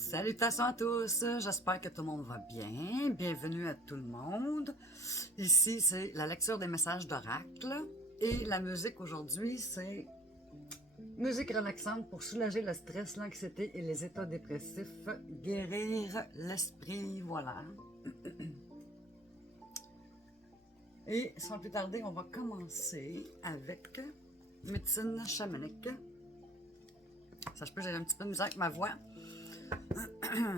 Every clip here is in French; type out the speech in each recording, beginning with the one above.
Salutations à tous, j'espère que tout le monde va bien. Bienvenue à tout le monde. Ici, c'est la lecture des messages d'oracle. Et la musique aujourd'hui, c'est musique relaxante pour soulager le stress, l'anxiété et les états dépressifs. Guérir l'esprit, voilà. Et sans plus tarder, on va commencer avec médecine chamanique. Ça se peut, j'ai un petit peu de misère avec ma voix.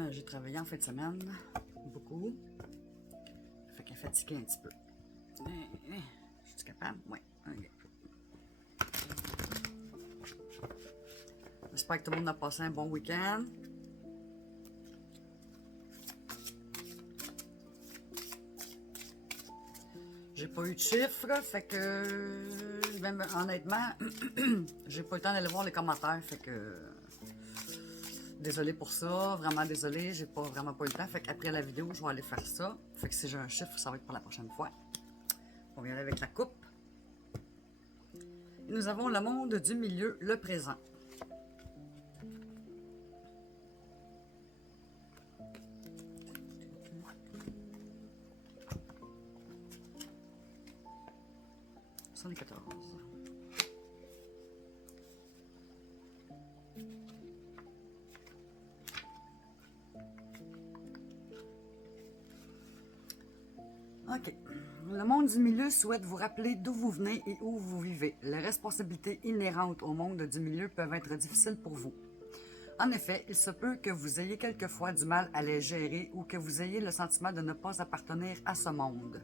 J'ai travaillé en fin de semaine, beaucoup. Fait qu'elle est fatiguée un petit peu. Je suis capable? Oui. Okay. J'espère que tout le monde a passé un bon week-end. J'ai pas eu de chiffres, fait que même honnêtement, j'ai pas eu le temps d'aller voir les commentaires, fait que désolée pour ça, vraiment désolée, j'ai vraiment pas eu le temps, fait qu'après la vidéo, je vais aller faire ça. Fait que si j'ai un chiffre, ça va être pour la prochaine fois. On va y aller avec la coupe. Et nous avons le monde du milieu, le présent. Les 14. OK. Le monde du milieu souhaite vous rappeler d'où vous venez et où vous vivez. Les responsabilités inhérentes au monde du milieu peuvent être difficiles pour vous. En effet, il se peut que vous ayez quelquefois du mal à les gérer ou que vous ayez le sentiment de ne pas appartenir à ce monde.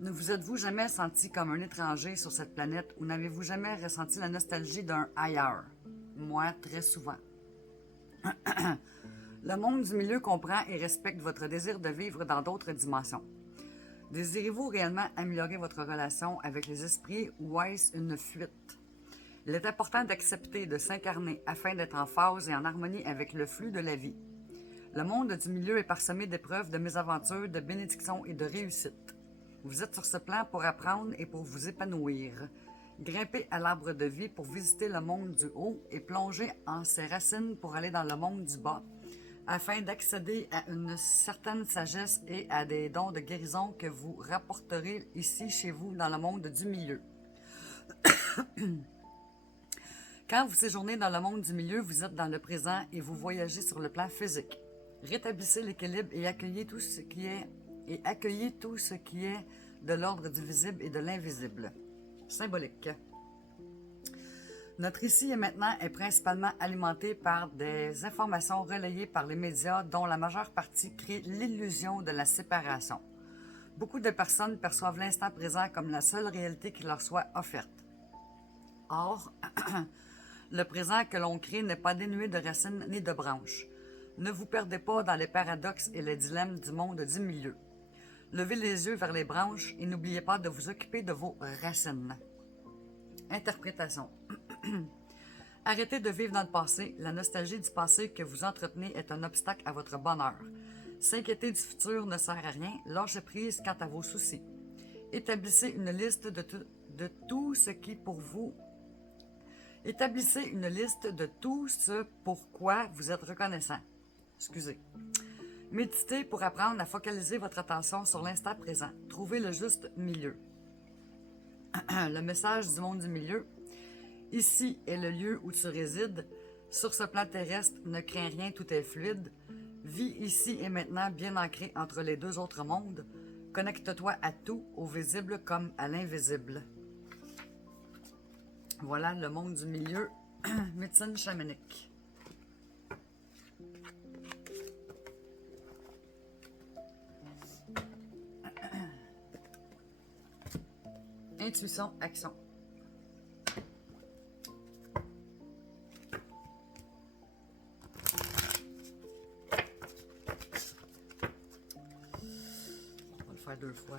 Ne vous êtes-vous jamais senti comme un étranger sur cette planète ou n'avez-vous jamais ressenti la nostalgie d'un ailleurs? Moi, très souvent. Le monde du milieu comprend et respecte votre désir de vivre dans d'autres dimensions. Désirez-vous réellement améliorer votre relation avec les esprits ou est-ce une fuite? Il est important d'accepter de s'incarner afin d'être en phase et en harmonie avec le flux de la vie. Le monde du milieu est parsemé d'épreuves, de mésaventures, de bénédictions et de réussites. Vous êtes sur ce plan pour apprendre et pour vous épanouir. Grimpez à l'arbre de vie pour visiter le monde du haut et plonger en ses racines pour aller dans le monde du bas, afin d'accéder à une certaine sagesse et à des dons de guérison que vous rapporterez ici chez vous dans le monde du milieu. Quand vous séjournez dans le monde du milieu, vous êtes dans le présent et vous voyagez sur le plan physique. Rétablissez l'équilibre et accueillez tout ce qui est de l'ordre du visible et de l'invisible. Symbolique. Notre ici et maintenant est principalement alimenté par des informations relayées par les médias dont la majeure partie crée l'illusion de la séparation. Beaucoup de personnes perçoivent l'instant présent comme la seule réalité qui leur soit offerte. Or, le présent que l'on crée n'est pas dénué de racines ni de branches. Ne vous perdez pas dans les paradoxes et les dilemmes du monde du milieu. Levez les yeux vers les branches et n'oubliez pas de vous occuper de vos racines. Interprétation. Arrêtez de vivre dans le passé. La nostalgie du passé que vous entretenez est un obstacle à votre bonheur. S'inquiéter du futur ne sert à rien. Lâchez prise quant à vos soucis. Établissez une liste de tout ce qui pour vous. Établissez une liste de tout ce pourquoi vous êtes reconnaissant. Excusez. Méditez pour apprendre à focaliser votre attention sur l'instant présent. Trouvez le juste milieu. Le message du monde du milieu. Ici est le lieu où tu résides. Sur ce plan terrestre, ne crains rien, tout est fluide. Vis ici et maintenant bien ancré entre les deux autres mondes. Connecte-toi à tout, au visible comme à l'invisible. Voilà le monde du milieu. Médecine chamanique. Intuition, action. On va le faire 2 fois.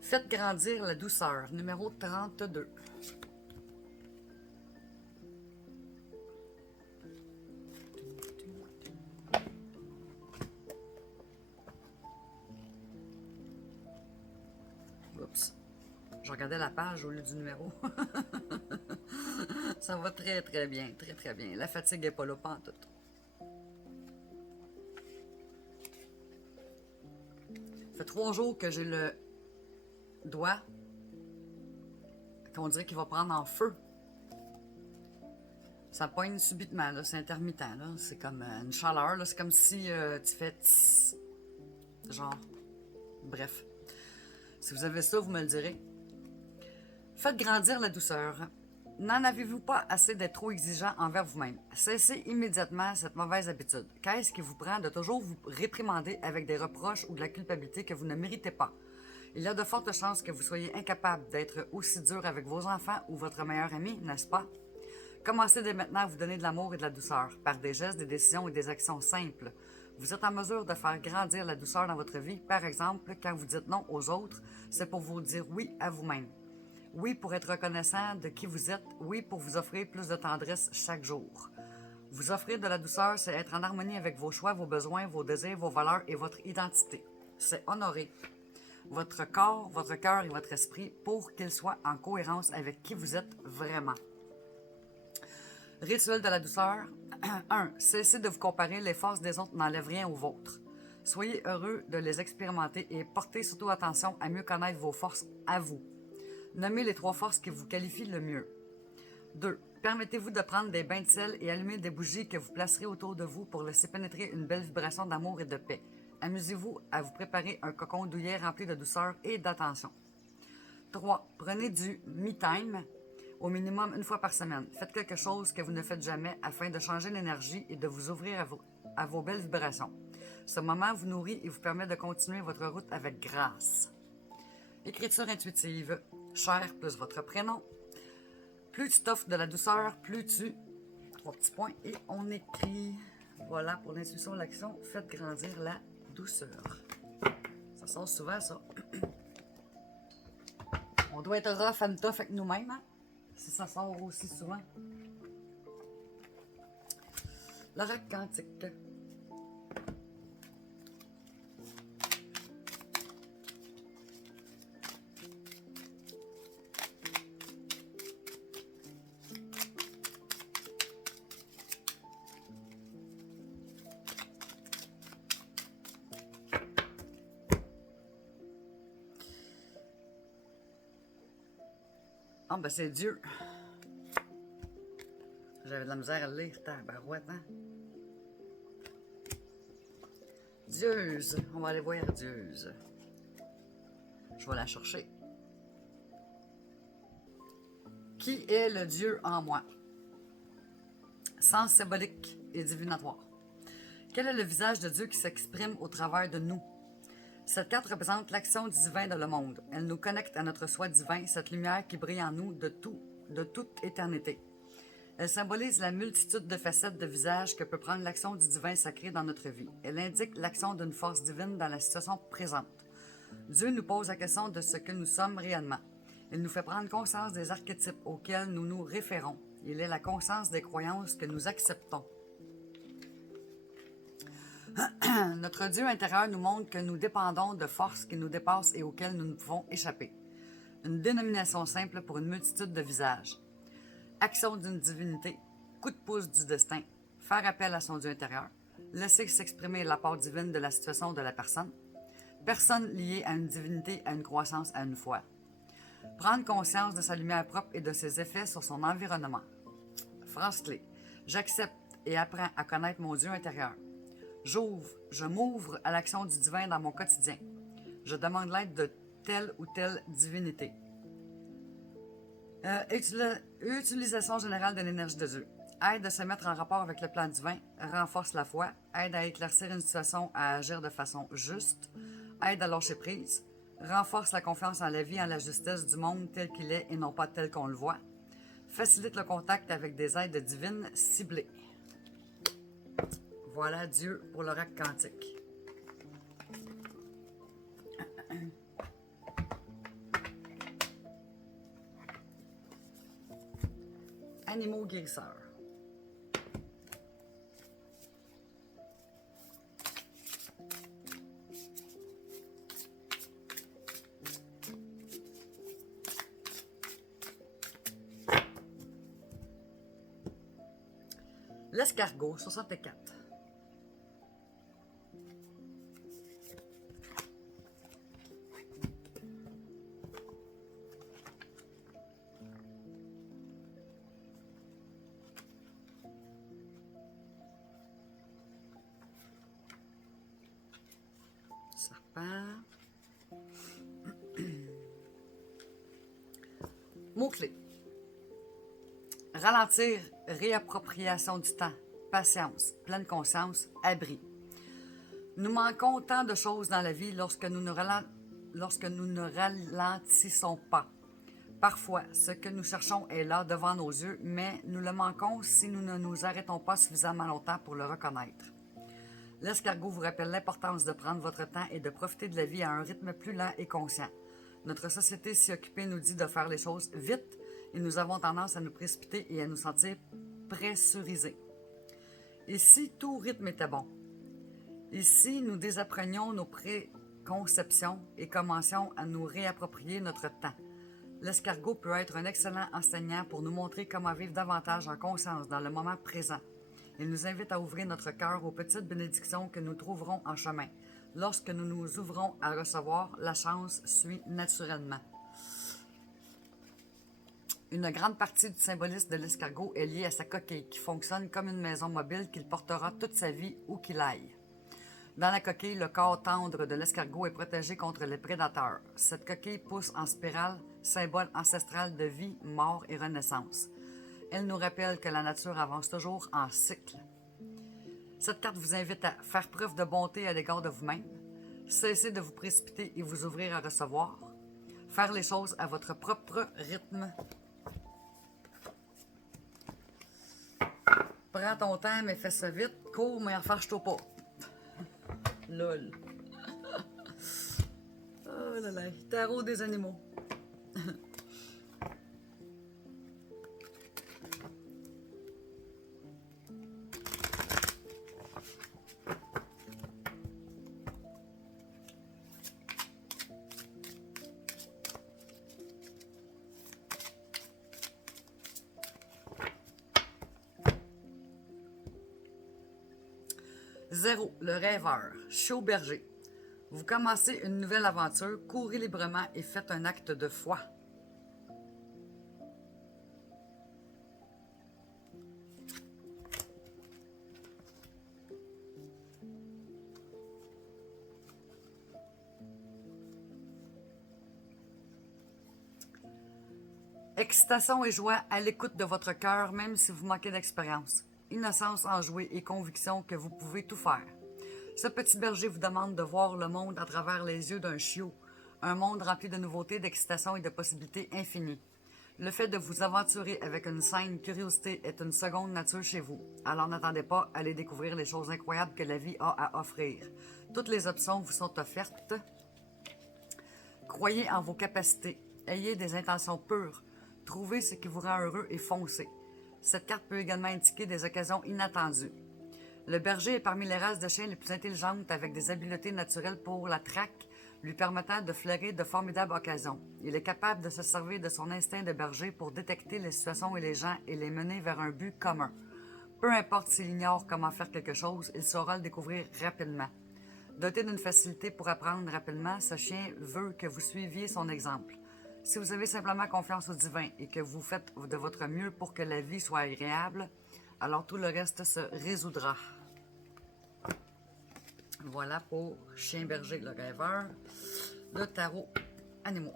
Faites grandir la douceur, numéro 32. regardais la page au lieu du numéro. Ça va très, très bien. Très, très bien. La fatigue n'est pas là, pas en tout. Ça fait 3 jours que j'ai le doigt qu'on dirait qu'il va prendre en feu. Ça poigne subitement, là, c'est intermittent. C'est comme une chaleur, c'est comme si tu fais tss, genre. Bref. Si vous avez ça, vous me le direz. Faites grandir la douceur. N'en avez-vous pas assez d'être trop exigeant envers vous-même? Cessez immédiatement cette mauvaise habitude. Qu'est-ce qui vous prend de toujours vous réprimander avec des reproches ou de la culpabilité que vous ne méritez pas? Il y a de fortes chances que vous soyez incapable d'être aussi dur avec vos enfants ou votre meilleur ami, n'est-ce pas? Commencez dès maintenant à vous donner de l'amour et de la douceur, par des gestes, des décisions et des actions simples. Vous êtes en mesure de faire grandir la douceur dans votre vie. Par exemple, quand vous dites non aux autres, c'est pour vous dire oui à vous-même. Oui pour être reconnaissant de qui vous êtes. Oui pour vous offrir plus de tendresse chaque jour. Vous offrir de la douceur, c'est être en harmonie avec vos choix, vos besoins, vos désirs, vos valeurs et votre identité. C'est honorer votre corps, votre cœur et votre esprit pour qu'ils soient en cohérence avec qui vous êtes vraiment. Rituel de la douceur. 1. Cessez de vous comparer. Les forces des autres n'enlèvent rien aux vôtres. Soyez heureux de les expérimenter et portez surtout attention à mieux connaître vos forces à vous. Nommez les 3 forces qui vous qualifient le mieux. 2. Permettez-vous de prendre des bains de sel et allumer des bougies que vous placerez autour de vous pour laisser pénétrer une belle vibration d'amour et de paix. Amusez-vous à vous préparer un cocon douillet rempli de douceur et d'attention. 3. Prenez du me-time au minimum 1 fois par semaine. Faites quelque chose que vous ne faites jamais afin de changer l'énergie et de vous ouvrir à vos belles vibrations. Ce moment vous nourrit et vous permet de continuer votre route avec grâce. Écriture intuitive. Cher plus votre prénom. Plus tu t'offres de la douceur, plus tu... 3 petits points et on écrit. Voilà pour l'intuition, l'action. Faites grandir la douceur. Ça sort souvent, ça. On doit être rough and tough avec nous-mêmes, hein? Si ça sort aussi souvent. L'oracle quantique. Ah, ben c'est Dieu. J'avais de la misère à le lire, tabarouette, hein? Dieuse. On va aller voir Dieuse. Je vais la chercher. Qui est le Dieu en moi? Sens symbolique et divinatoire. Quel est le visage de Dieu qui s'exprime au travers de nous? Cette carte représente l'action du divin dans le monde. Elle nous connecte à notre soi divin, cette lumière qui brille en nous de toute éternité. Elle symbolise la multitude de facettes de visage que peut prendre l'action du divin sacré dans notre vie. Elle indique l'action d'une force divine dans la situation présente. Dieu nous pose la question de ce que nous sommes réellement. Il nous fait prendre conscience des archétypes auxquels nous nous référons. Il est la conscience des croyances que nous acceptons. Notre Dieu intérieur nous montre que nous dépendons de forces qui nous dépassent et auxquelles nous ne pouvons échapper. Une dénomination simple pour une multitude de visages. Action d'une divinité, coup de pouce du destin, faire appel à son Dieu intérieur, laisser s'exprimer la part divine de la situation de la personne, personne liée à une divinité, à une croissance, à une foi. Prendre conscience de sa lumière propre et de ses effets sur son environnement. Phrase clé. J'accepte et apprends à connaître mon Dieu intérieur. Je m'ouvre à l'action du divin dans mon quotidien. Je demande l'aide de telle ou telle divinité. Utilisation générale de l'énergie de Dieu. Aide à se mettre en rapport avec le plan divin, renforce la foi, aide à éclaircir une situation, à agir de façon juste, aide à lâcher prise, renforce la confiance en la vie, en la justesse du monde tel qu'il est et non pas tel qu'on le voit, facilite le contact avec des aides divines ciblées. Voilà Dieu pour l'oracle quantique. Animaux guérisseurs. L'escargot, 64. Serpent. Mots-clés. Ralentir, réappropriation du temps, patience, pleine conscience, abri. Nous manquons tant de choses dans la vie lorsque nous ne ralentissons pas. Parfois, ce que nous cherchons est là devant nos yeux, mais nous le manquons si nous ne nous arrêtons pas suffisamment longtemps pour le reconnaître. L'escargot vous rappelle l'importance de prendre votre temps et de profiter de la vie à un rythme plus lent et conscient. Notre société si occupée nous dit de faire les choses vite et nous avons tendance à nous précipiter et à nous sentir pressurisés. Et si tout rythme était bon? Et si nous désapprenions nos préconceptions et commencions à nous réapproprier notre temps? L'escargot peut être un excellent enseignant pour nous montrer comment vivre davantage en conscience dans le moment présent. Il nous invite à ouvrir notre cœur aux petites bénédictions que nous trouverons en chemin. Lorsque nous nous ouvrons à recevoir, la chance suit naturellement. Une grande partie du symbolisme de l'escargot est liée à sa coquille, qui fonctionne comme une maison mobile qu'il portera toute sa vie où qu'il aille. Dans la coquille, le corps tendre de l'escargot est protégé contre les prédateurs. Cette coquille pousse en spirale, symbole ancestral de vie, mort et renaissance. Elle nous rappelle que la nature avance toujours en cycle. Cette carte vous invite à faire preuve de bonté à l'égard de vous-même, cesser de vous précipiter et vous ouvrir à recevoir, faire les choses à votre propre rythme. Prends ton temps, mais fais ça vite. Cours, mais enfarge-toi pas. Lol. Oh là là. Tarot des animaux. Zéro, le rêveur. Chaud berger. Vous commencez une nouvelle aventure, courez librement et faites un acte de foi. Excitation et joie à l'écoute de votre cœur, même si vous manquez d'expérience. Innocence enjouée et conviction que vous pouvez tout faire. Ce petit berger vous demande de voir le monde à travers les yeux d'un chiot, un monde rempli de nouveautés, d'excitation et de possibilités infinies. Le fait de vous aventurer avec une saine curiosité est une seconde nature chez vous. Alors n'attendez pas à aller découvrir les choses incroyables que la vie a à offrir. Toutes les options vous sont offertes. Croyez en vos capacités. Ayez des intentions pures. Trouvez ce qui vous rend heureux et foncez. Cette carte peut également indiquer des occasions inattendues. Le berger est parmi les races de chiens les plus intelligentes avec des habiletés naturelles pour la traque, lui permettant de flairer de formidables occasions. Il est capable de se servir de son instinct de berger pour détecter les situations et les gens et les mener vers un but commun. Peu importe s'il ignore comment faire quelque chose, il saura le découvrir rapidement. Doté d'une facilité pour apprendre rapidement, ce chien veut que vous suiviez son exemple. Si vous avez simplement confiance au divin et que vous faites de votre mieux pour que la vie soit agréable, alors tout le reste se résoudra. Voilà pour Chien berger, le rêveur, le tarot animaux.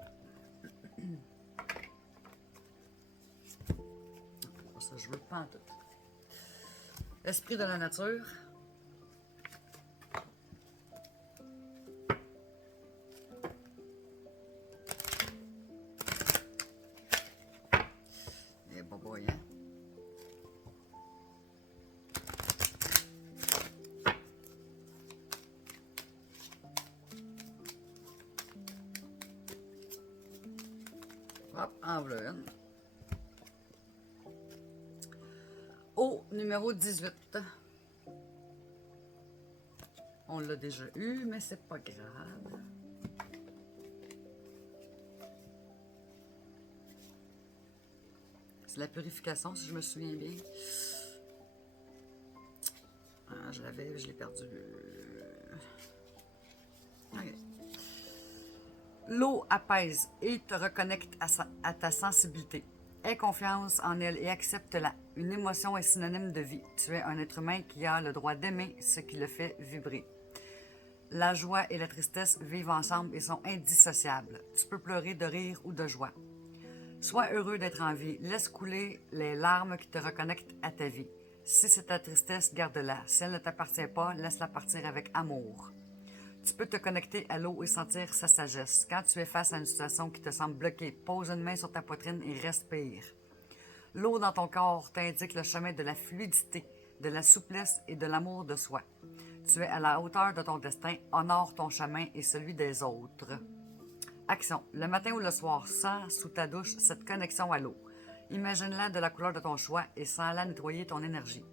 Ça, je veux pas en tout. Esprit de la nature. Et boboy, hein? Hop, en voilà une. Au numéro 18. On l'a déjà eu, mais c'est pas grave. C'est la purification, si je me souviens bien. Je l'avais, je l'ai perdu. OK. L'eau apaise et te reconnecte à ta sensibilité. Aie confiance en elle et accepte-la. Une émotion est synonyme de vie. Tu es un être humain qui a le droit d'aimer ce qui le fait vibrer. La joie et la tristesse vivent ensemble et sont indissociables. Tu peux pleurer de rire ou de joie. Sois heureux d'être en vie. Laisse couler les larmes qui te reconnectent à ta vie. Si c'est ta tristesse, garde-la. Si elle ne t'appartient pas, laisse-la partir avec amour. Tu peux te connecter à l'eau et sentir sa sagesse. Quand tu es face à une situation qui te semble bloquée, pose une main sur ta poitrine et respire. L'eau dans ton corps t'indique le chemin de la fluidité, de la souplesse et de l'amour de soi. Tu es à la hauteur de ton destin, honore ton chemin et celui des autres. Action. Le matin ou le soir, sens sous ta douche cette connexion à l'eau. Imagine-la de la couleur de ton choix et sens-la nettoyer ton énergie.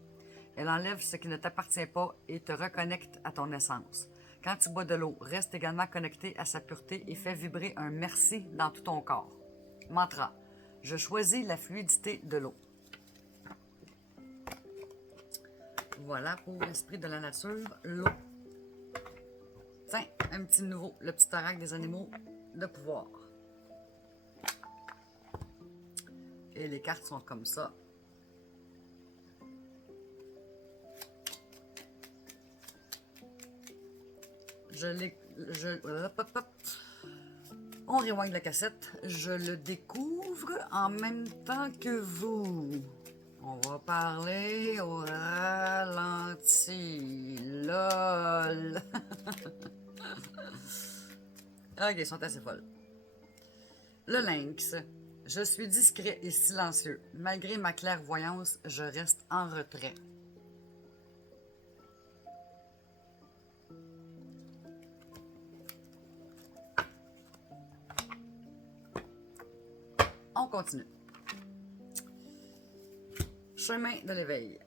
Elle enlève ce qui ne t'appartient pas et te reconnecte à ton essence. Quand tu bois de l'eau, reste également connecté à sa pureté et fais vibrer un merci dans tout ton corps. Mantra. Je choisis la fluidité de l'eau. Voilà pour l'esprit de la nature, l'eau. Tiens, un petit nouveau, le petit oracle des animaux de pouvoir. Et les cartes sont comme ça. On rewind la cassette. Je le découvre en même temps que vous. On va parler au ralenti. LOL. Ok, ils sont assez folles. Le lynx. Je suis discret et silencieux. Malgré ma clairvoyance, je reste en retrait. On continue. Chemin de l'éveil.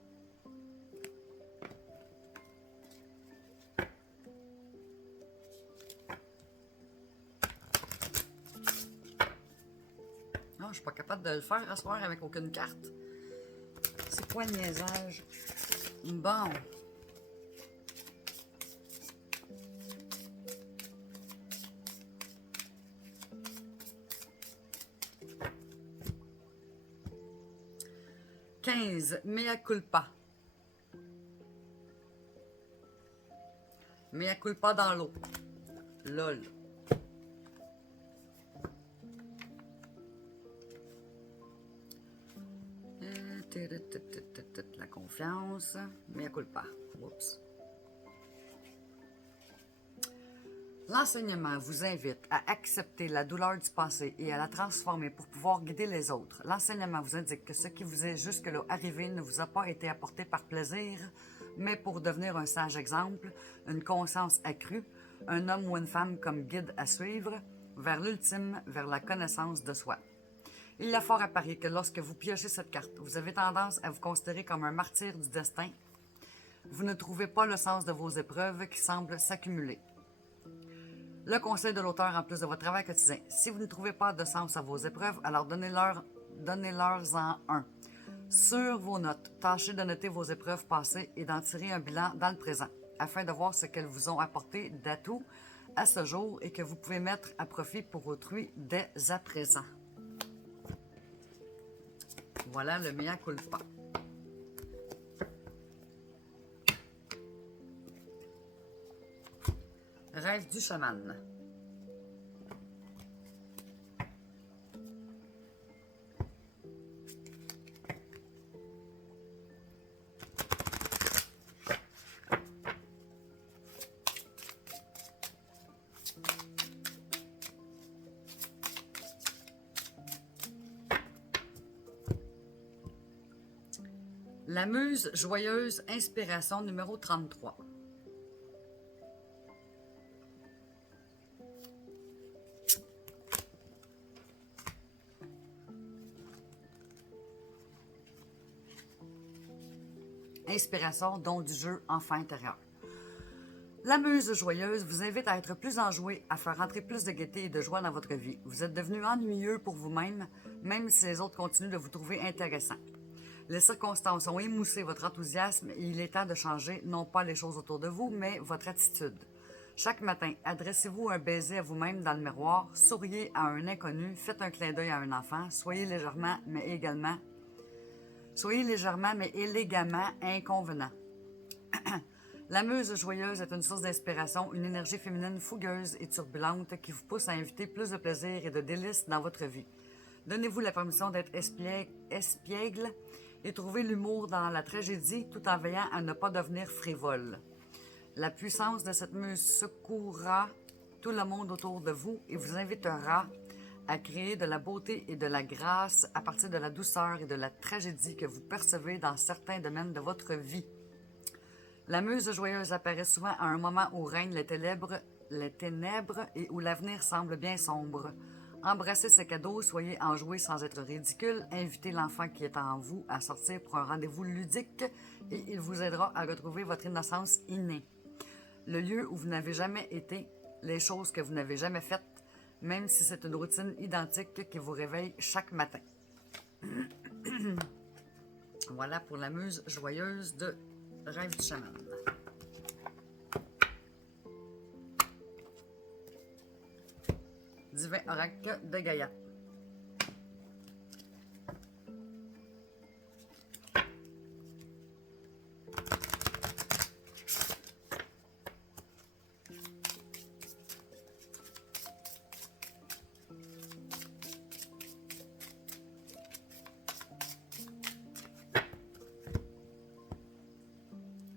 Non, je suis pas capable de le faire à soir avec aucune carte. C'est quoi le niaisage? Bon. « 15. Mea culpa. Mea culpa dans l'eau. LOL. La confiance. Mea culpa. Oups. L'enseignement vous invite à accepter la douleur du passé et à la transformer pour pouvoir guider les autres. L'enseignement vous indique que ce qui vous est jusque-là arrivé ne vous a pas été apporté par plaisir, mais pour devenir un sage exemple, une conscience accrue, un homme ou une femme comme guide à suivre, vers l'ultime, vers la connaissance de soi. Il y a fort à parier que lorsque vous piochez cette carte, vous avez tendance à vous considérer comme un martyr du destin. Vous ne trouvez pas le sens de vos épreuves qui semblent s'accumuler. Le conseil de l'auteur en plus de votre travail quotidien. Si vous ne trouvez pas de sens à vos épreuves, alors donnez-leur-en un. Sur vos notes, tâchez de noter vos épreuves passées et d'en tirer un bilan dans le présent, afin de voir ce qu'elles vous ont apporté d'atouts à ce jour et que vous pouvez mettre à profit pour autrui dès à présent. Voilà le mea culpa. Rêve du chaman. La muse joyeuse, inspiration numéro 33. Inspiration, don du jeu, enfant intérieur. La muse joyeuse vous invite à être plus enjoué, à faire entrer plus de gaieté et de joie dans votre vie. Vous êtes devenu ennuyeux pour vous-même, même si les autres continuent de vous trouver intéressant. Les circonstances ont émoussé votre enthousiasme et il est temps de changer non pas les choses autour de vous, mais votre attitude. Chaque matin, adressez-vous un baiser à vous-même dans le miroir, souriez à un inconnu, faites un clin d'œil à un enfant, soyez légèrement mais élégamment inconvenant. La muse joyeuse est une source d'inspiration, une énergie féminine fougueuse et turbulente qui vous pousse à inviter plus de plaisir et de délices dans votre vie. Donnez-vous la permission d'être espiègle et trouvez l'humour dans la tragédie tout en veillant à ne pas devenir frivole. La puissance de cette muse secourra tout le monde autour de vous et vous invitera à créer de la beauté et de la grâce à partir de la douceur et de la tragédie que vous percevez dans certains domaines de votre vie. La muse joyeuse apparaît souvent à un moment où règnent les ténèbres et où l'avenir semble bien sombre. Embrassez ces cadeaux, soyez enjoués sans être ridicule, invitez l'enfant qui est en vous à sortir pour un rendez-vous ludique et il vous aidera à retrouver votre innocence innée. Le lieu où vous n'avez jamais été, les choses que vous n'avez jamais faites, même si c'est une routine identique qui vous réveille chaque matin. Voilà pour la muse joyeuse de Rêve du chaman. Divin oracle de Gaïa.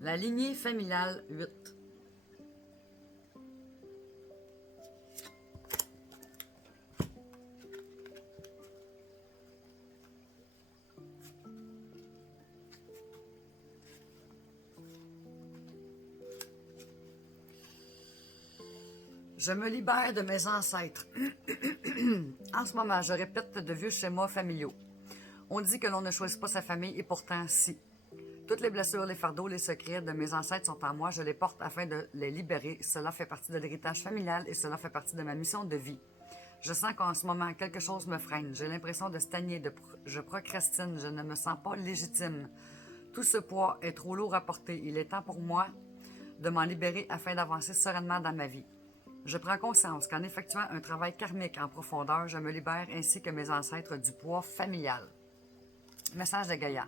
La lignée familiale 8. Je me libère de mes ancêtres. En ce moment, je répète de vieux schémas familiaux. On dit que l'on ne choisit pas sa famille et pourtant si. Toutes les blessures, les fardeaux, les secrets de mes ancêtres sont en moi. Je les porte afin de les libérer. Cela fait partie de l'héritage familial et cela fait partie de ma mission de vie. Je sens qu'en ce moment, quelque chose me freine. J'ai l'impression de stagner, je procrastine, je ne me sens pas légitime. Tout ce poids est trop lourd à porter. Il est temps pour moi de m'en libérer afin d'avancer sereinement dans ma vie. Je prends conscience qu'en effectuant un travail karmique en profondeur, je me libère ainsi que mes ancêtres du poids familial. Message de Gaïa.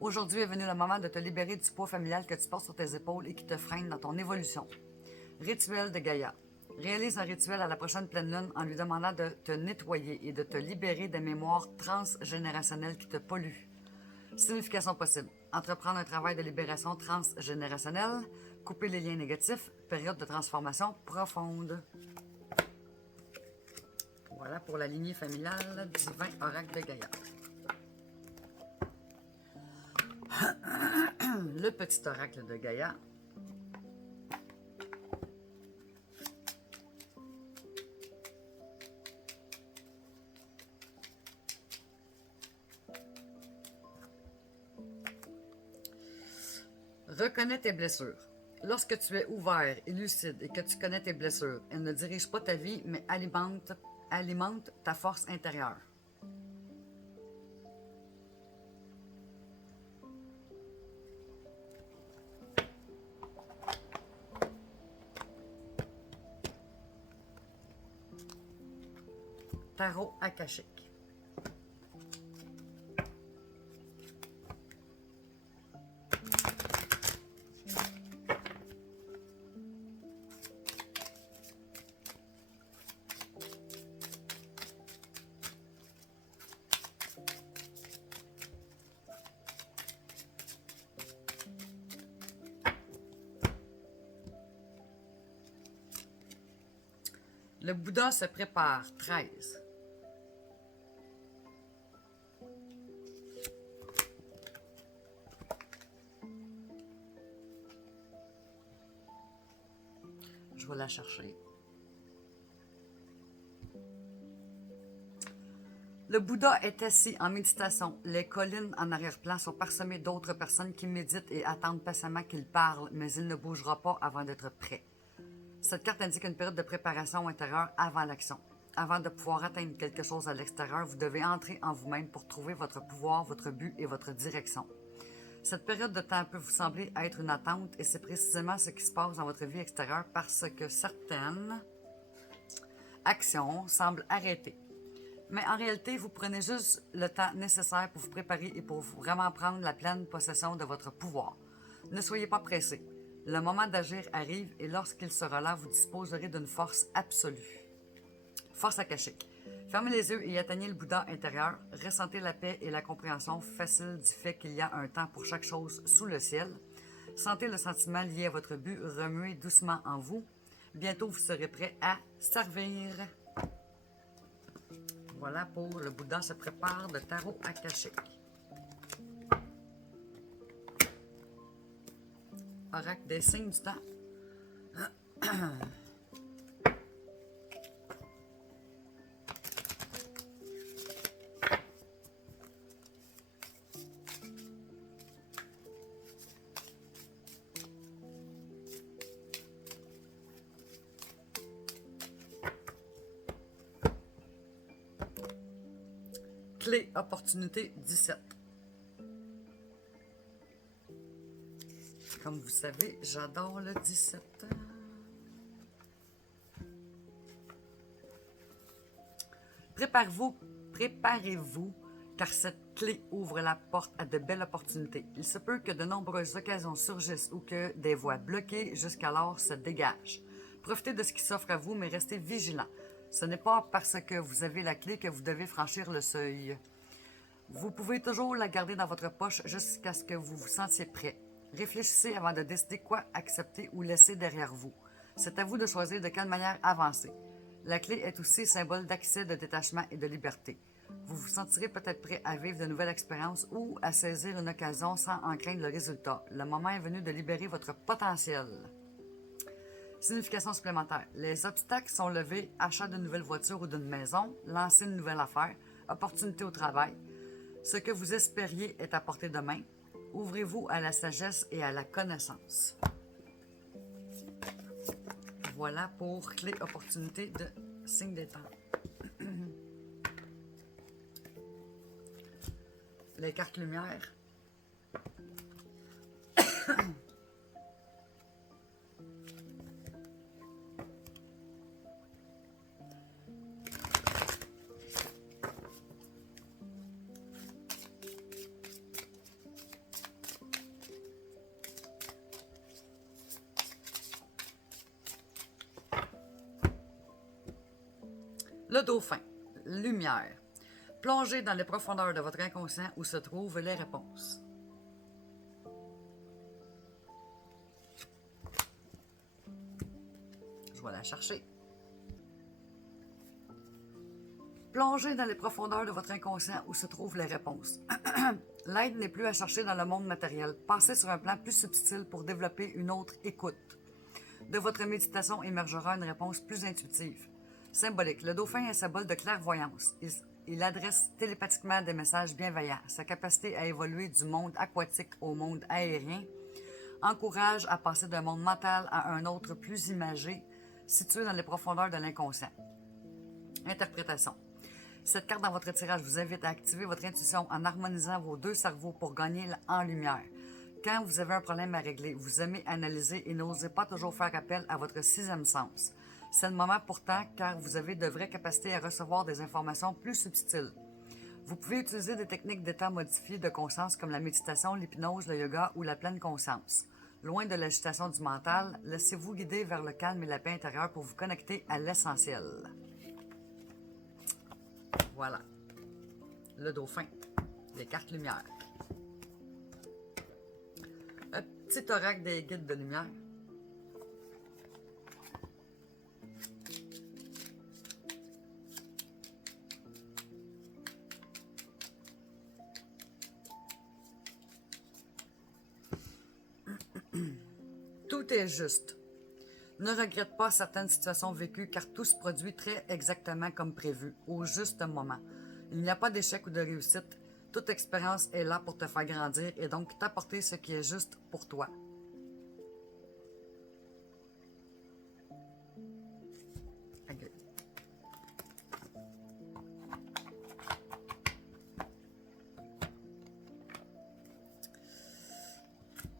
Aujourd'hui est venu le moment de te libérer du poids familial que tu portes sur tes épaules et qui te freine dans ton évolution. Rituel de Gaïa. Réalise un rituel à la prochaine pleine lune en lui demandant de te nettoyer et de te libérer des mémoires transgénérationnelles qui te polluent. Signification possible. Entreprendre un travail de libération transgénérationnelle, couper les liens négatifs, période de transformation profonde. Voilà pour la lignée familiale divin oracle de Gaïa. Le petit oracle de Gaïa. Reconnais tes blessures. Lorsque tu es ouvert et lucide et que tu connais tes blessures, elles ne dirigent pas ta vie, mais alimentent ta force intérieure. Tarot akashique. Le Bouddha se prépare. 13. Je vais la chercher. Le Bouddha est assis en méditation. Les collines en arrière-plan sont parsemées d'autres personnes qui méditent et attendent patiemment qu'il parle, mais il ne bougera pas avant d'être prêt. Cette carte indique une période de préparation intérieure avant l'action. avant de pouvoir atteindre quelque chose à l'extérieur, vous devez entrer en vous-même pour trouver votre pouvoir, votre but et votre direction. Cette période de temps peut vous sembler être une attente et c'est précisément ce qui se passe dans votre vie extérieure parce que certaines actions semblent arrêtées. Mais en réalité, vous prenez juste le temps nécessaire pour vous préparer et pour vraiment prendre la pleine possession de votre pouvoir. Ne soyez pas pressé. Le moment d'agir arrive et lorsqu'il sera là, vous disposerez d'une force absolue. Force akashique. Fermez les yeux et atteignez le Bouddha intérieur. Ressentez la paix et la compréhension facile du fait qu'il y a un temps pour chaque chose sous le ciel. Sentez le sentiment lié à votre but remuer doucement en vous. Bientôt, vous serez prêt à servir. Voilà pour le Bouddha se prépare de tarot akashique. Oracle des signes du temps. Clé opportunité 17. Comme vous savez, j'adore le 17. Préparez-vous, car cette clé ouvre la porte à de belles opportunités. Il se peut que de nombreuses occasions surgissent ou que des voies bloquées jusqu'alors se dégagent. Profitez de ce qui s'offre à vous, mais restez vigilant. Ce n'est pas parce que vous avez la clé que vous devez franchir le seuil. Vous pouvez toujours la garder dans votre poche jusqu'à ce que vous vous sentiez prêt. Réfléchissez avant de décider quoi accepter ou laisser derrière vous. C'est à vous de choisir de quelle manière avancer. La clé est aussi symbole d'accès, de détachement et de liberté. Vous vous sentirez peut-être prêt à vivre de nouvelles expériences ou à saisir une occasion sans en craindre le résultat. Le moment est venu de libérer votre potentiel. Signification supplémentaire. Les obstacles sont levés, achat d'une nouvelle voiture ou d'une maison, lancer une nouvelle affaire, opportunité au travail. Ce que vous espériez est à portée de main. Ouvrez-vous à la sagesse et à la connaissance. Voilà pour clé opportunité de signe des temps. Les cartes lumière. Le dauphin, lumière. Plongez dans les profondeurs de votre inconscient où se trouvent les réponses. Je vais la chercher. Plongez dans les profondeurs de votre inconscient où se trouvent les réponses. L'aide n'est plus à chercher dans le monde matériel. Passez sur un plan plus subtil pour développer une autre écoute. De votre méditation émergera une réponse plus intuitive. Symbolique. Le dauphin est un symbole de clairvoyance. Il adresse télépathiquement des messages bienveillants. Sa capacité à évoluer du monde aquatique au monde aérien encourage à passer d'un monde mental à un autre plus imagé, situé dans les profondeurs de l'inconscient. Interprétation. Cette carte dans votre tirage vous invite à activer votre intuition en harmonisant vos deux cerveaux pour gagner en lumière. Quand vous avez un problème à régler, vous aimez analyser et n'osez pas toujours faire appel à votre sixième sens. C'est le moment pourtant car vous avez de vraies capacités à recevoir des informations plus subtiles. Vous pouvez utiliser des techniques d'état modifié de conscience comme la méditation, l'hypnose, le yoga ou la pleine conscience. Loin de l'agitation du mental, laissez-vous guider vers le calme et la paix intérieure pour vous connecter à l'essentiel. Voilà. Le dauphin. Les cartes lumière. Un petit oracle des guides de lumière. Tout est juste. Ne regrette pas certaines situations vécues car tout se produit très exactement comme prévu, au juste moment. Il n'y a pas d'échec ou de réussite. Toute expérience est là pour te faire grandir et donc t'apporter ce qui est juste pour toi. Okay.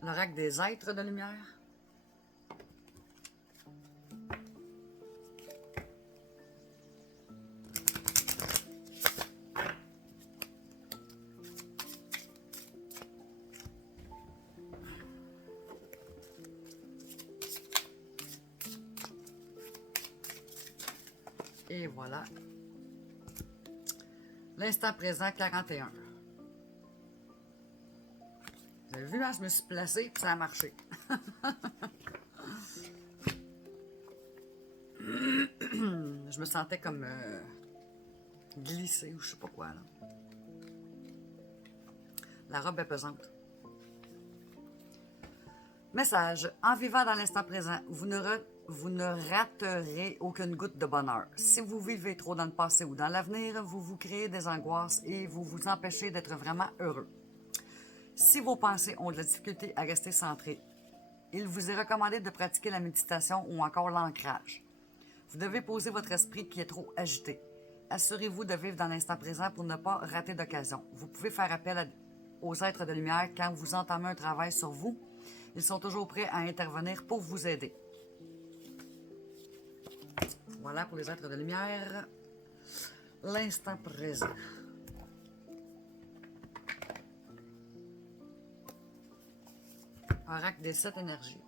L'oracle des êtres de lumière. Et voilà. L'instant présent, 41. Vous avez vu, hein, je me suis placée et ça a marché. Je me sentais comme glissée ou je sais pas quoi. Là. La robe est pesante. Message. En vivant dans l'instant présent, vous ne raterez aucune goutte de bonheur. Si vous vivez trop dans le passé ou dans l'avenir, vous vous créez des angoisses et vous vous empêchez d'être vraiment heureux. Si vos pensées ont de la difficulté à rester centrées, il vous est recommandé de pratiquer la méditation ou encore l'ancrage. Vous devez poser votre esprit qui est trop agité. Assurez-vous de vivre dans l'instant présent pour ne pas rater d'occasion. Vous pouvez faire appel aux êtres de lumière quand vous entamez un travail sur vous. Ils sont toujours prêts à intervenir pour vous aider. Voilà pour les êtres de lumière. L'instant présent. Oracle des 7 énergies.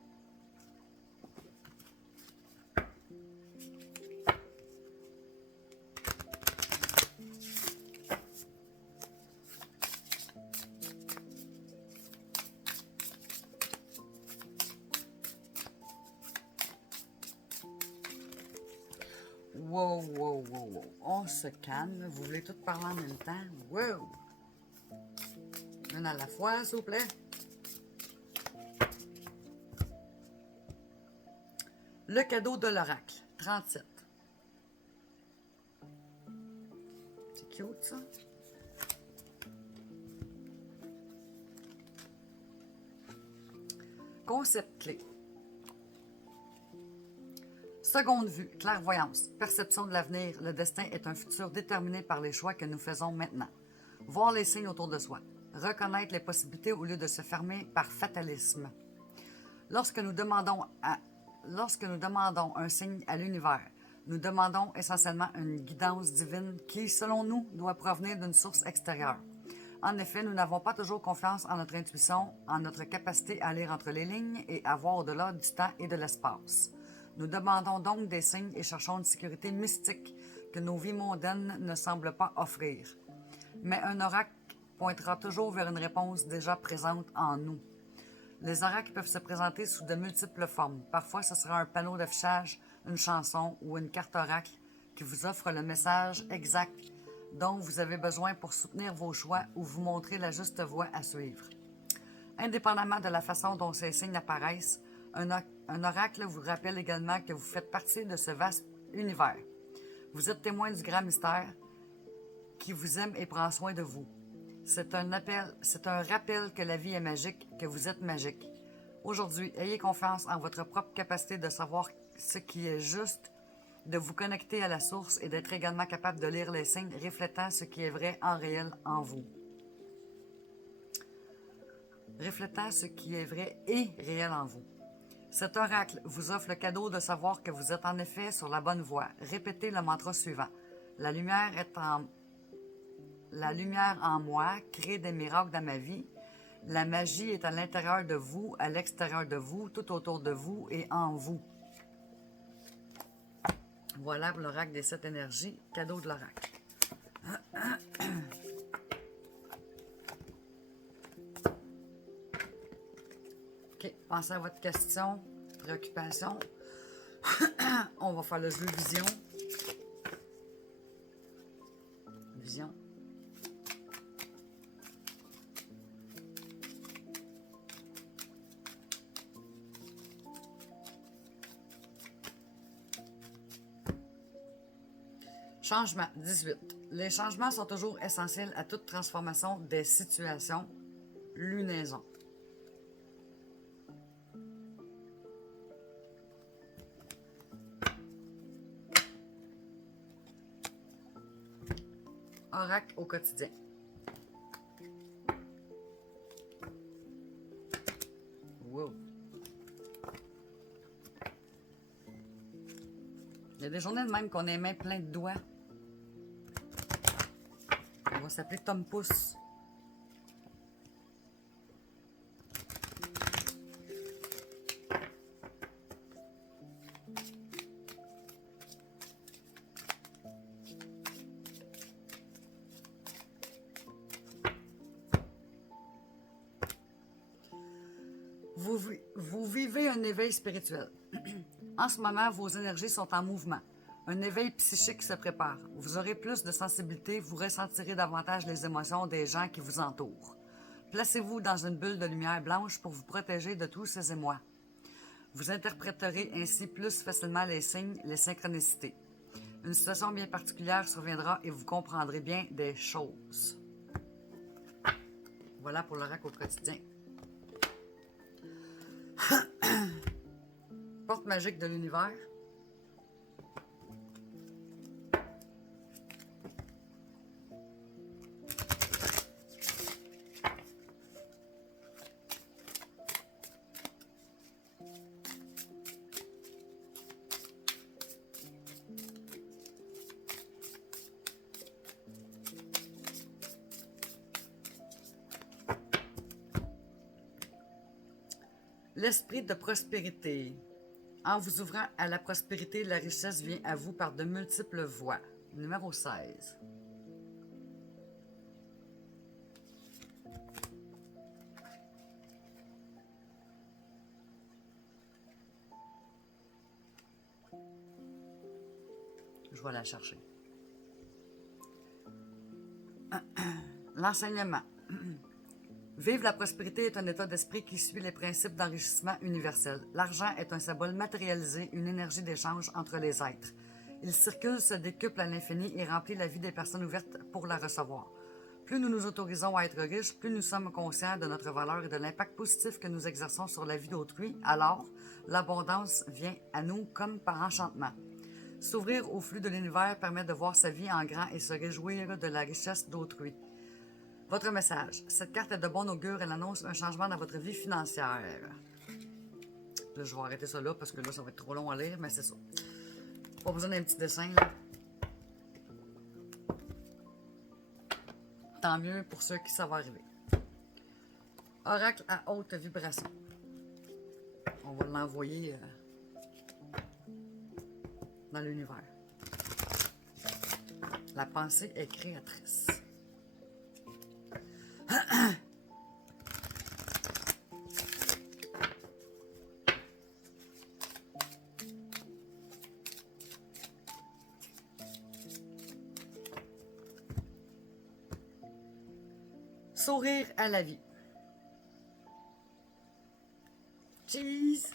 Wow, wow, wow, wow. On se calme. Vous voulez tout parler en même temps? Wow! Une à la fois, s'il vous plaît. Le cadeau de l'oracle, 37. C'est cute, ça. Concept clé. Seconde vue, clairvoyance, perception de l'avenir. Le destin est un futur déterminé par les choix que nous faisons maintenant. Voir les signes autour de soi. Reconnaître les possibilités au lieu de se fermer par fatalisme. Lorsque nous demandons un signe à l'univers, nous demandons essentiellement une guidance divine qui, selon nous, doit provenir d'une source extérieure. En effet, nous n'avons pas toujours confiance en notre intuition, en notre capacité à lire entre les lignes et à voir au-delà du temps et de l'espace. Nous demandons donc des signes et cherchons une sécurité mystique que nos vies mondaines ne semblent pas offrir. Mais un oracle pointera toujours vers une réponse déjà présente en nous. Les oracles peuvent se présenter sous de multiples formes. Parfois, ce sera un panneau d'affichage, une chanson ou une carte oracle qui vous offre le message exact dont vous avez besoin pour soutenir vos choix ou vous montrer la juste voie à suivre. Indépendamment de la façon dont ces signes apparaissent, un oracle vous rappelle également que vous faites partie de ce vaste univers. Vous êtes témoin du grand mystère qui vous aime et prend soin de vous. C'est un rappel que la vie est magique, que vous êtes magique. Aujourd'hui, ayez confiance en votre propre capacité de savoir ce qui est juste, de vous connecter à la source et d'être également capable de lire les signes reflétant ce qui est vrai en réel en vous. Reflétant ce qui est vrai et réel en vous. Cet oracle vous offre le cadeau de savoir que vous êtes en effet sur la bonne voie. Répétez le mantra suivant. La lumière en moi crée des miracles dans ma vie. La magie est à l'intérieur de vous, à l'extérieur de vous, tout autour de vous et en vous. Voilà pour l'oracle des 7 énergies, cadeau de l'oracle. OK, pensez à votre question, préoccupation. On va faire le jeu vision. Vision. Changement, 18. Les changements sont toujours essentiels à toute transformation des situations. Lunaison. Oracle au quotidien. Wow. Il y a des journées de même qu'on a les mains pleines de doigts. On va s'appeler Tom Pouce. Vous vivez un éveil spirituel. En ce moment, vos énergies sont en mouvement. Un éveil psychique se prépare. Vous aurez plus de sensibilité, vous ressentirez davantage les émotions des gens qui vous entourent. Placez-vous dans une bulle de lumière blanche pour vous protéger de tous ces émois. Vous interpréterez ainsi plus facilement les signes, les synchronicités. Une situation bien particulière surviendra et vous comprendrez bien des choses. Voilà pour l'oracle au quotidien. Porte magique de l'univers. L'esprit de prospérité. En vous ouvrant à la prospérité, la richesse vient à vous par de multiples voies. Numéro 16. Je vais la chercher. L'enseignement. Vivre la prospérité est un état d'esprit qui suit les principes d'enrichissement universel. L'argent est un symbole matérialisé, une énergie d'échange entre les êtres. Il circule, se décuple à l'infini et remplit la vie des personnes ouvertes pour la recevoir. Plus nous nous autorisons à être riches, plus nous sommes conscients de notre valeur et de l'impact positif que nous exerçons sur la vie d'autrui, alors l'abondance vient à nous comme par enchantement. S'ouvrir au flux de l'univers permet de voir sa vie en grand et se réjouir de la richesse d'autrui. Votre message. Cette carte est de bon augure. Elle annonce un changement dans votre vie financière. Là, je vais arrêter ça là parce que là, ça va être trop long à lire, mais c'est ça. Pas besoin d'un petit dessin, là. Tant mieux pour ceux qui savent arriver. Oracle à haute vibration. On va l'envoyer dans l'univers. La pensée est créatrice. Sourire à la vie. Cheese!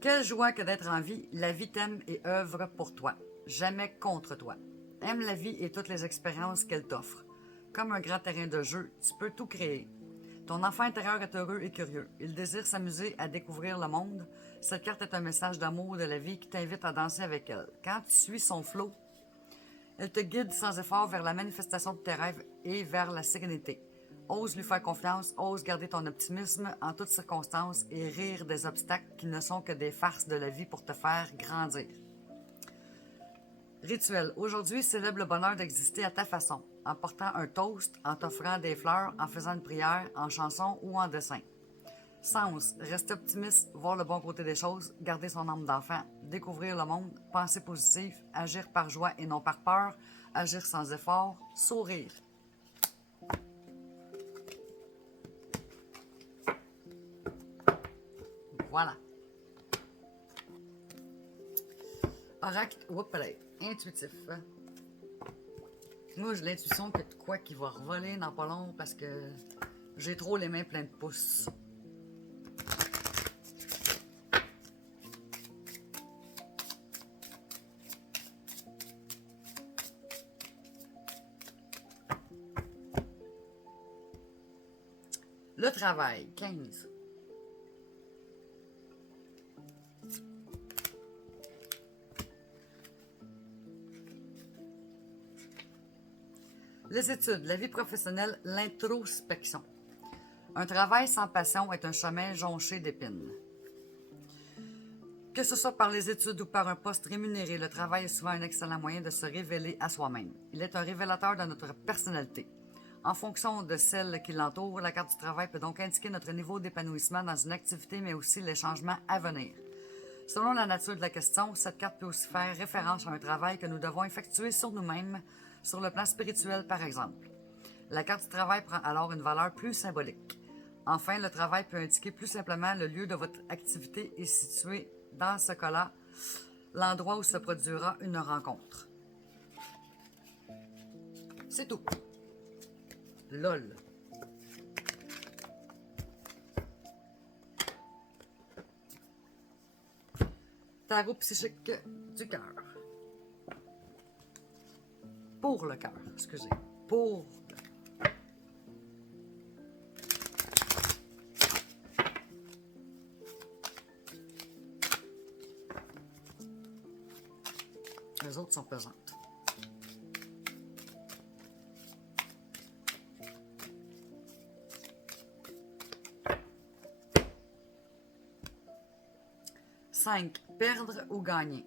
Quelle joie que d'être en vie. La vie t'aime et œuvre pour toi, jamais contre toi. Aime la vie et toutes les expériences qu'elle t'offre. Comme un grand terrain de jeu, tu peux tout créer. Ton enfant intérieur est heureux et curieux. Il désire s'amuser à découvrir le monde. Cette carte est un message d'amour de la vie qui t'invite à danser avec elle. Quand tu suis son flot, elle te guide sans effort vers la manifestation de tes rêves et vers la sérénité. Ose lui faire confiance, ose garder ton optimisme en toutes circonstances et rire des obstacles qui ne sont que des farces de la vie pour te faire grandir. Rituel. Aujourd'hui, célèbre le bonheur d'exister à ta façon, en portant un toast, en t'offrant des fleurs, en faisant une prière, en chanson ou en dessin. Sens. Rester optimiste, voir le bon côté des choses, garder son âme d'enfant, découvrir le monde, penser positif, agir par joie et non par peur, agir sans effort, sourire. Voilà. Oracle, intuitif. Moi, j'ai l'intuition que de quoi qui va revoler dans pas long parce que j'ai trop les mains pleines de pouces. Le travail, 15. Les études, la vie professionnelle, l'introspection. Un travail sans passion est un chemin jonché d'épines. Que ce soit par les études ou par un poste rémunéré, le travail est souvent un excellent moyen de se révéler à soi-même. Il est un révélateur de notre personnalité. En fonction de celle qui l'entoure, la carte du travail peut donc indiquer notre niveau d'épanouissement dans une activité, mais aussi les changements à venir. Selon la nature de la question, cette carte peut aussi faire référence à un travail que nous devons effectuer sur nous-mêmes, sur le plan spirituel par exemple. La carte du travail prend alors une valeur plus symbolique. Enfin, le travail peut indiquer plus simplement le lieu de votre activité et situer, dans ce cas-là, l'endroit où se produira une rencontre. C'est tout. LOL. Tarot psychique du cœur. Pour le cœur, excusez. Pour les autres sont pesantes. Cinq. Perdre ou gagner.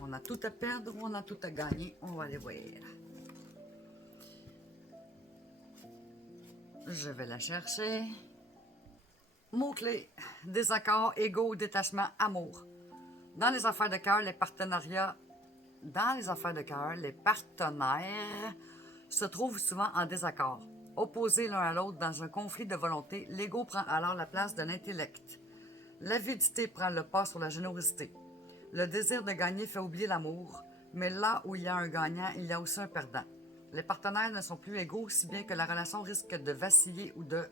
On a tout à perdre ou on a tout à gagner. On va aller voir. Je vais la chercher. Mots-clés. Désaccord, égo, détachement, amour. Dans les affaires de cœur, les partenariats... Dans les affaires de cœur, les partenaires se trouvent souvent en désaccord. Opposés l'un à l'autre dans un conflit de volonté, l'ego prend alors la place de l'intellect. L'avidité prend le pas sur la générosité. Le désir de gagner fait oublier l'amour, mais là où il y a un gagnant, il y a aussi un perdant. Les partenaires ne sont plus égaux, si bien que la relation risque de vaciller ou de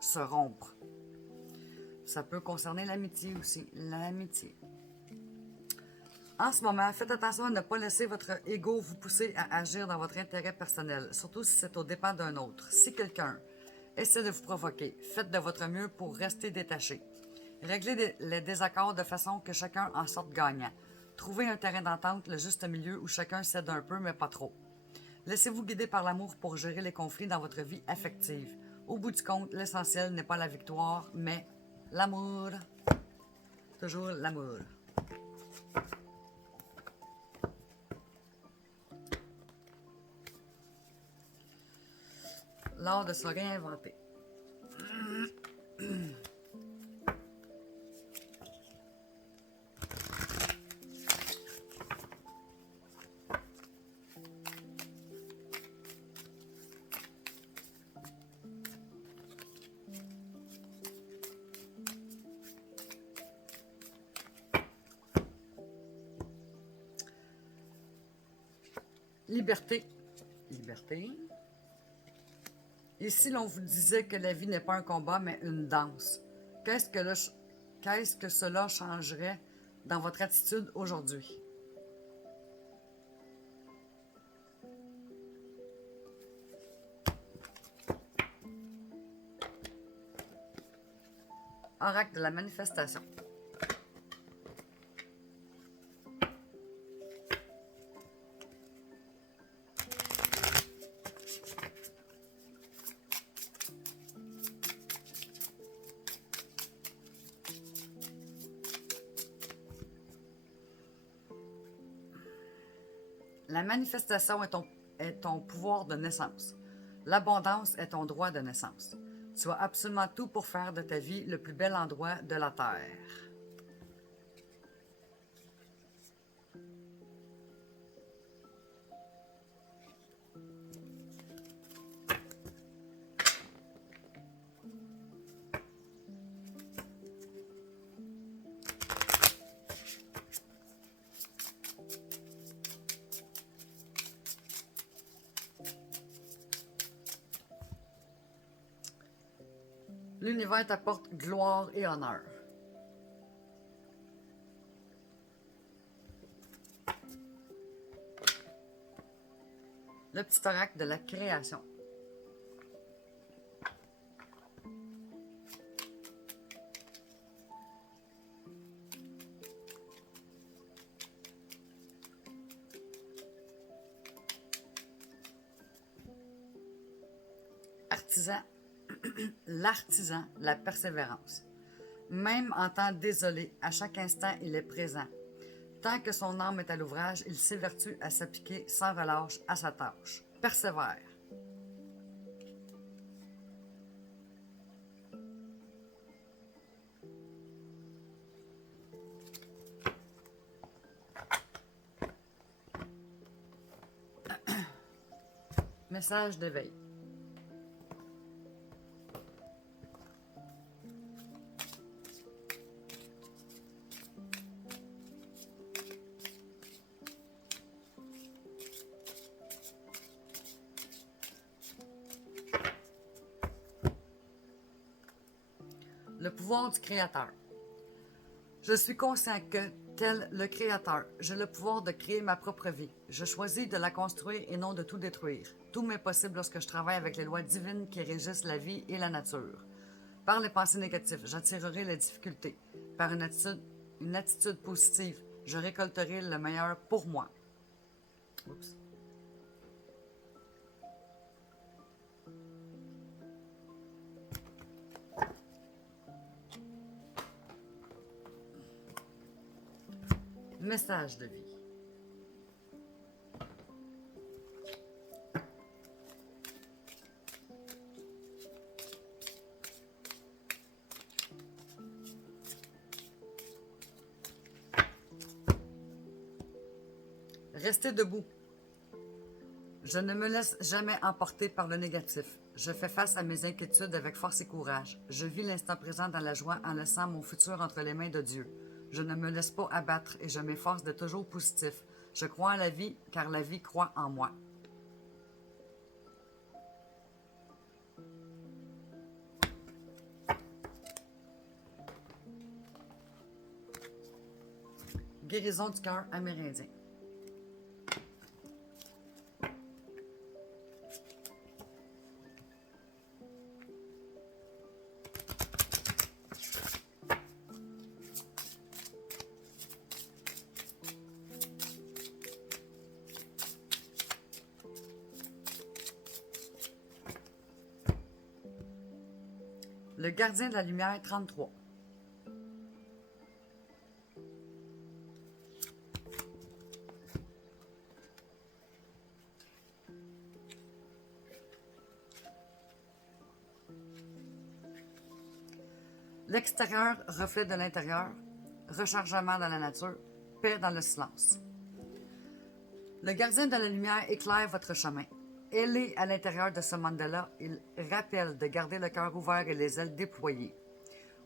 se rompre. Ça peut concerner l'amitié aussi. L'amitié. En ce moment, faites attention à ne pas laisser votre ego vous pousser à agir dans votre intérêt personnel, surtout si c'est aux dépens d'un autre. Si quelqu'un essaie de vous provoquer, faites de votre mieux pour rester détaché. Réglez les désaccords de façon que chacun en sorte gagnant. Trouvez un terrain d'entente, le juste milieu où chacun cède un peu, mais pas trop. Laissez-vous guider par l'amour pour gérer les conflits dans votre vie affective. Au bout du compte, l'essentiel n'est pas la victoire, mais l'amour. Toujours l'amour. L'art de se réinventer. Liberté. Liberté. Et si l'on vous disait que la vie n'est pas un combat, mais une danse, qu'est-ce que cela changerait dans votre attitude aujourd'hui? Oracle de la manifestation. La manifestation est ton pouvoir de naissance. L'abondance est ton droit de naissance. Tu as absolument tout pour faire de ta vie le plus bel endroit de la Terre. L'univers t'apporte gloire et honneur. Le petit oracle de la création. Artisan, l'artisan, la persévérance. Même en temps désolé, à chaque instant, il est présent. Tant que son âme est à l'ouvrage, il s'évertue à s'appliquer sans relâche à sa tâche. Persévère. Message d'éveil. Le pouvoir du Créateur. Je suis conscient que, tel le Créateur, j'ai le pouvoir de créer ma propre vie. Je choisis de la construire et non de tout détruire. Tout m'est possible lorsque je travaille avec les lois divines qui régissent la vie et la nature. Par les pensées négatives, j'attirerai les difficultés. Par une attitude positive, je récolterai le meilleur pour moi. Oups. Message de vie. Restez debout. Je ne me laisse jamais emporter par le négatif. Je fais face à mes inquiétudes avec force et courage. Je vis l'instant présent dans la joie en laissant mon futur entre les mains de Dieu. Je ne me laisse pas abattre et je m'efforce d'être toujours positif. Je crois en la vie car la vie croit en moi. Guérison du cœur amérindien. Le gardien de la lumière 33. L'extérieur, reflet de l'intérieur, rechargement dans la nature, paix dans le silence. Le gardien de la lumière éclaire votre chemin. Ailé à l'intérieur de ce mandala, il rappelle de garder le cœur ouvert et les ailes déployées.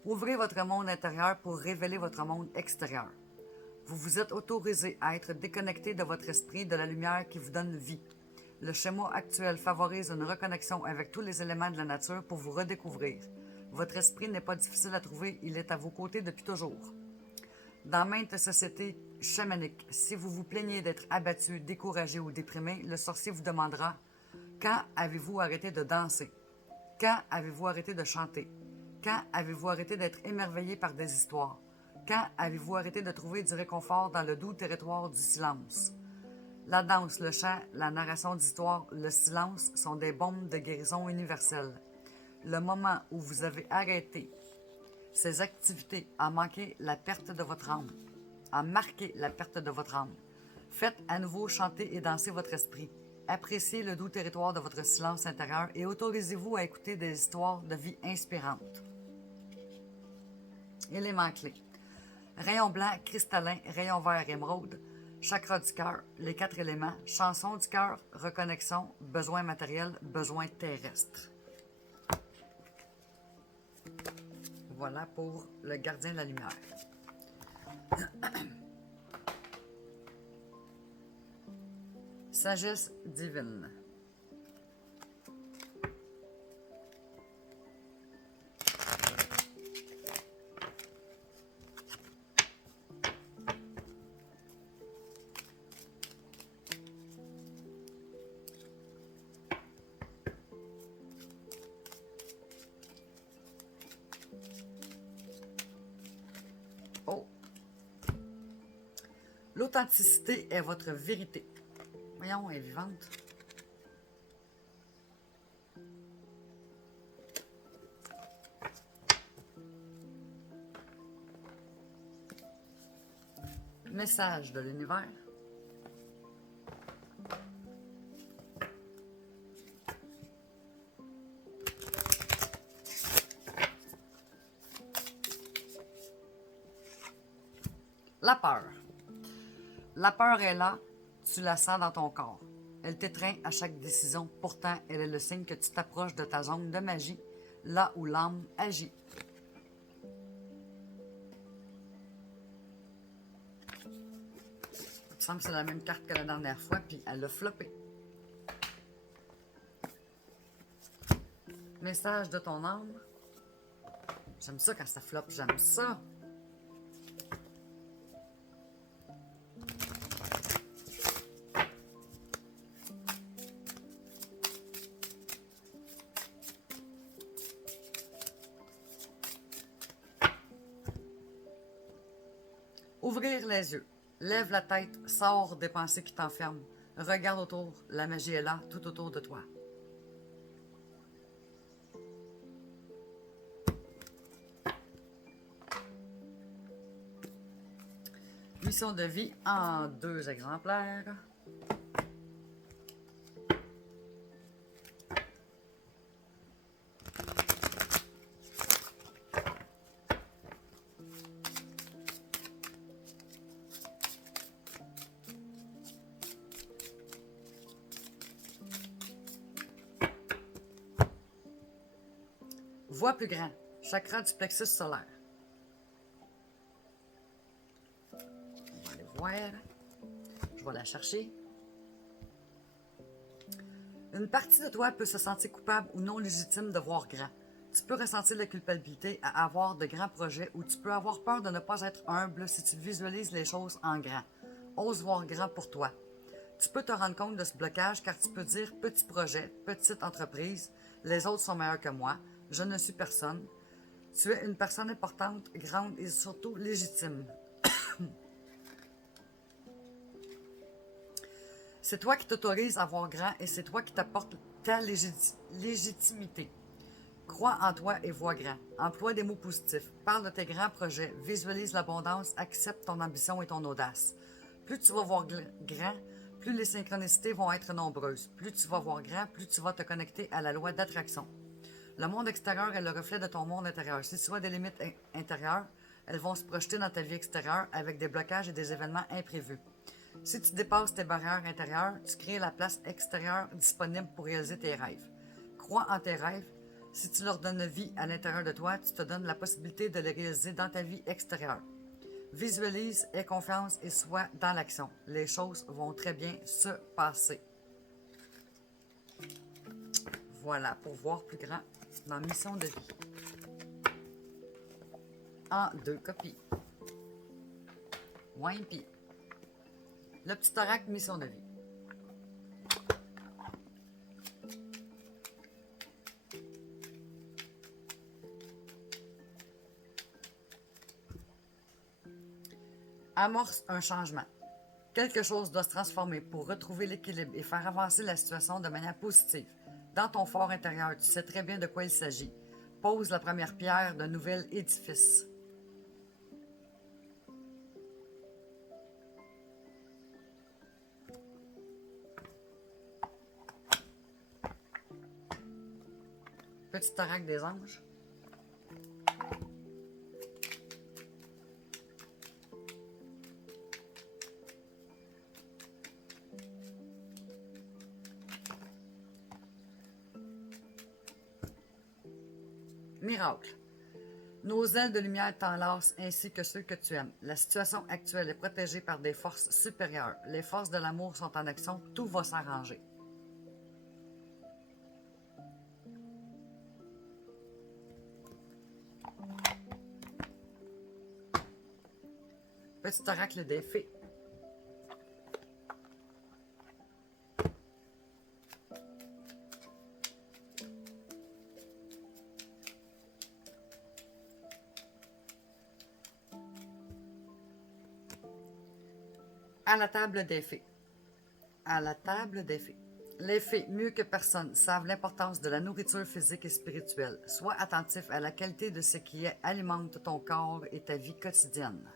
Ouvrez votre monde intérieur pour révéler votre monde extérieur. Vous vous êtes autorisé à être déconnecté de votre esprit de la lumière qui vous donne vie. Le schéma actuel favorise une reconnexion avec tous les éléments de la nature pour vous redécouvrir. Votre esprit n'est pas difficile à trouver, il est à vos côtés depuis toujours. Dans maintes sociétés chamaniques, si vous vous plaignez d'être abattu, découragé ou déprimé, le sorcier vous demandera « Quand avez-vous arrêté de danser? Quand avez-vous arrêté de chanter? Quand avez-vous arrêté d'être émerveillé par des histoires? Quand avez-vous arrêté de trouver du réconfort dans le doux territoire du silence? » La danse, le chant, la narration d'histoires, le silence sont des bombes de guérison universelle. Le moment où vous avez arrêté ces activités a marqué la perte de votre âme. Faites à nouveau chanter et danser votre esprit. Appréciez le doux territoire de votre silence intérieur et autorisez-vous à écouter des histoires de vie inspirantes. Éléments clés. Rayon blanc, cristallin, rayon vert, émeraude, chakra du cœur, les 4 éléments, chanson du cœur, reconnexion, besoin matériel, besoin terrestre. Voilà pour le gardien de la lumière. Sagesse divine. Oh! L'authenticité est votre vérité. Voyons, elle est vivante. Message de l'univers. La peur. La peur est là, tu la sens dans ton corps. Elle t'étreint à chaque décision, pourtant elle est le signe que tu t'approches de ta zone de magie, là où l'âme agit. Il me semble que c'est la même carte que la dernière fois, puis elle a floppé. Message de ton âme. J'aime ça quand ça floppe, j'aime ça. Ouvrir les yeux. Lève la tête, sors des pensées qui t'enferment. Regarde autour, la magie est là, tout autour de toi. Mission de vie en 2 exemplaires. Vois plus grand. Chakra du plexus solaire. On va aller voir. Je vais la chercher. Une partie de toi peut se sentir coupable ou non légitime de voir grand. Tu peux ressentir la culpabilité à avoir de grands projets ou tu peux avoir peur de ne pas être humble si tu visualises les choses en grand. Ose voir grand pour toi. Tu peux te rendre compte de ce blocage car tu peux dire petit projet, petite entreprise, les autres sont meilleurs que moi, je ne suis personne. Tu es une personne importante, grande et surtout légitime. C'est toi qui t'autorise à voir grand et c'est toi qui t'apporte ta légitimité. Crois en toi et vois grand. Emploie des mots positifs. Parle de tes grands projets. Visualise l'abondance. Accepte ton ambition et ton audace. Plus tu vas voir grand, plus les synchronicités vont être nombreuses. Plus tu vas voir grand, plus tu vas te connecter à la loi d'attraction. Le monde extérieur est le reflet de ton monde intérieur. Si tu as des limites intérieures, elles vont se projeter dans ta vie extérieure avec des blocages et des événements imprévus. Si tu dépasses tes barrières intérieures, tu crées la place extérieure disponible pour réaliser tes rêves. Crois en tes rêves. Si tu leur donnes vie à l'intérieur de toi, tu te donnes la possibilité de les réaliser dans ta vie extérieure. Visualise, aie confiance et sois dans l'action. Les choses vont très bien se passer. Voilà, pour voir plus grand dans Mission de vie. En 2 copies. Wimpy. Le petit oracle Mission de vie. Amorce un changement. Quelque chose doit se transformer pour retrouver l'équilibre et faire avancer la situation de manière positive. Dans ton fort intérieur, tu sais très bien de quoi il s'agit. Pose la première pierre d'un nouvel édifice. Petit oracle des anges. Miracle. Nos ailes de lumière t'enlacent ainsi que ceux que tu aimes. La situation actuelle est protégée par des forces supérieures. Les forces de l'amour sont en action. Tout va s'arranger. Petit oracle des fées. À la table des fées. À la table des fées. Les fées, mieux que personne, savent l'importance de la nourriture physique et spirituelle. Sois attentif à la qualité de ce qui alimente ton corps et ta vie quotidienne.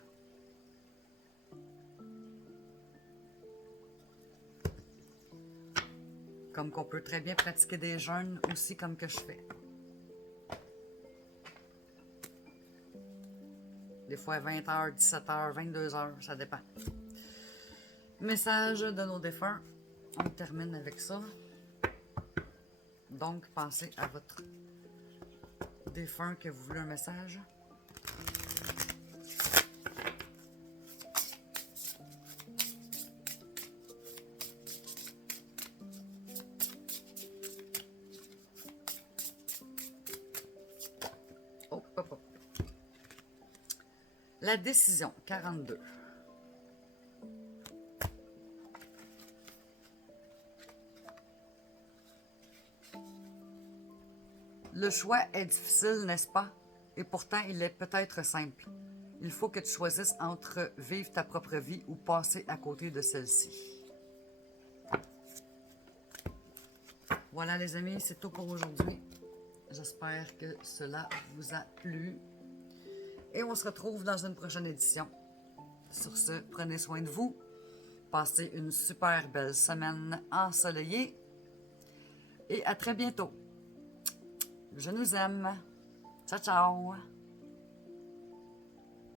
Comme qu'on peut très bien pratiquer des jeûnes aussi comme que je fais. Des fois 20h, 17h, 22h, ça dépend. Message de nos défunts. On termine avec ça. Donc, pensez à votre défunt que vous voulez un message. Oh, hop, hop. La décision, 42. Le choix est difficile, n'est-ce pas? Et pourtant, il est peut-être simple. Il faut que tu choisisses entre vivre ta propre vie ou passer à côté de celle-ci. Voilà les amis, c'est tout pour aujourd'hui. J'espère que cela vous a plu. Et on se retrouve dans une prochaine édition. Sur ce, prenez soin de vous. Passez une super belle semaine ensoleillée. Et à très bientôt. Je nous aime. Ciao, ciao.